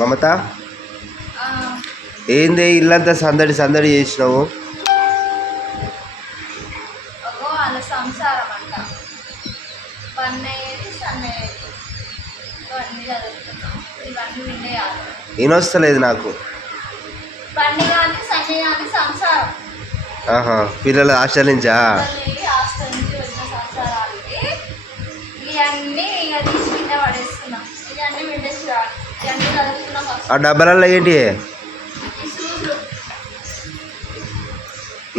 మమత ఏంది ఇల్లంతా సందడి సందడి చేసినావు? వినొస్తలేదు నాకు. పిల్లలు హాస్టల్ నుంచా? ఆ డబ్బాలలో ఏంటి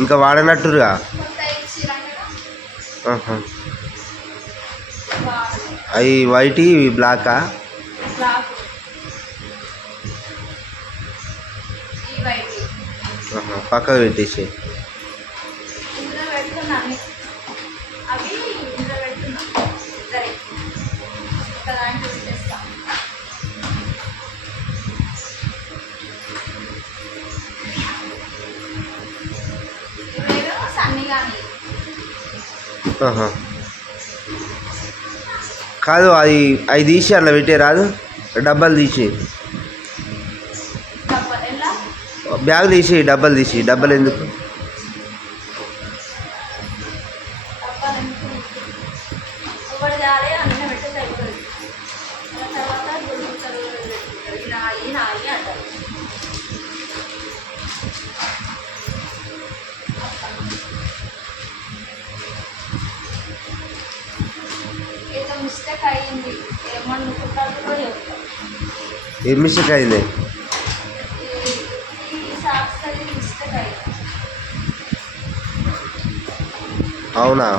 ఇంకా వాడనట్టుగా? అవి వైట్ ఇవి బ్లాకా? పక్కకు పెట్టేసి కాదు, అది అవి తీసి అట్లా పెట్టే రాదు? డబ్బాలు తీసి బ్యాగ్ తీసి డబ్బాలు తీసి. డబ్బాలు ఎందుకు? ఏం మిస్టేక్ అయింది? అవునా?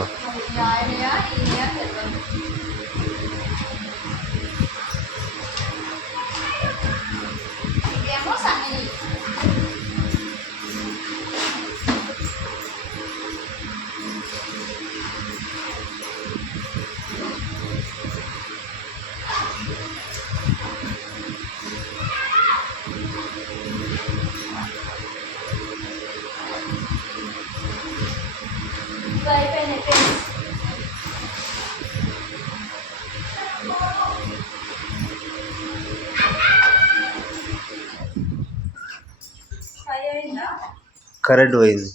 కరెంట్ పోయింది.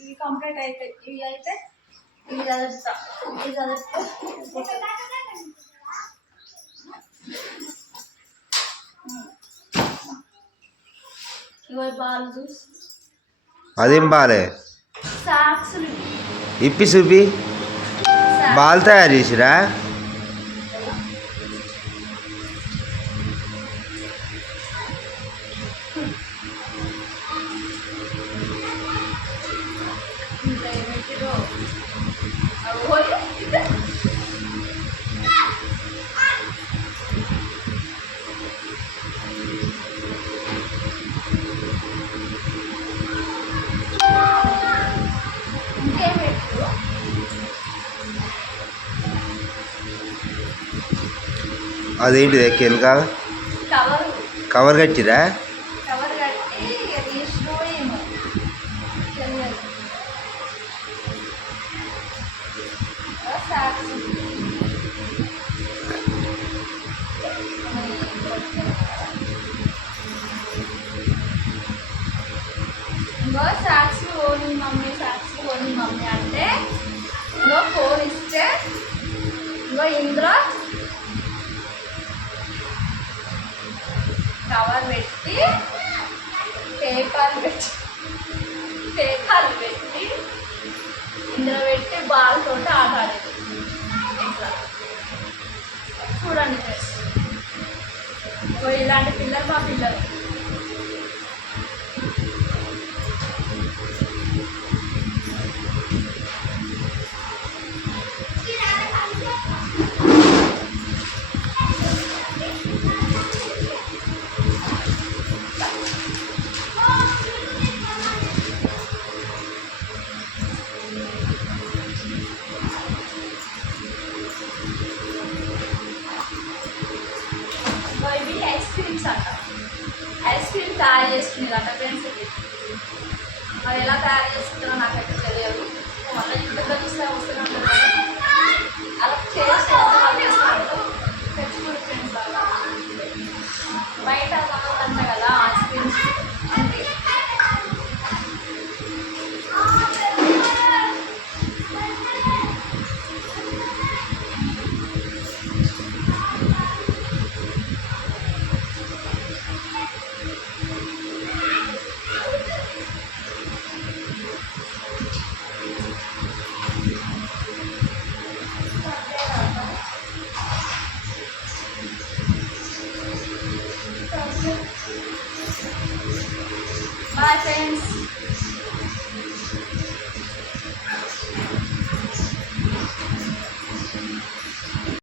ఇవి కంప్లీట్ అయితే ఇవి అయితే ఇవి చదువుతా ఇవి చదువుతా ఇవి బాల్ జ్యూస్. అదేం బాలే? సాక్స్లు ఇప్పి చూపి. బాల్ తయారు చేసిరా? అదేంటిది వెనక కవర్ కట్టిరా? సాక్షి ఓని మమ్మీ సాక్షి ఓని మమ్మీ అంటే ఇంకో ఫోన్ ఇస్తే ఇంకో ఇందులో కవర్ పెట్టి పేపర్లు పెట్టి ఇందులో పెట్టి బాల్ తోటి ఆట ఆడేది. ఇట్లా చూడండి ఫ్రెండ్స్, ఇలాంటి పిల్లలు మా పిల్లలు. ఐస్ క్రీమ్ తయారు చేసుకునేదంట ఫ్రెండ్స్. మరి ఎలా తయారు చేసుకుంటారో నాకైతే తెలియదు. మళ్ళీ ఇంట్లో చూస్తే వస్తున్నాను అలా చేసి తెచ్చుకుని బాయ్ ఫ్రెండ్స్.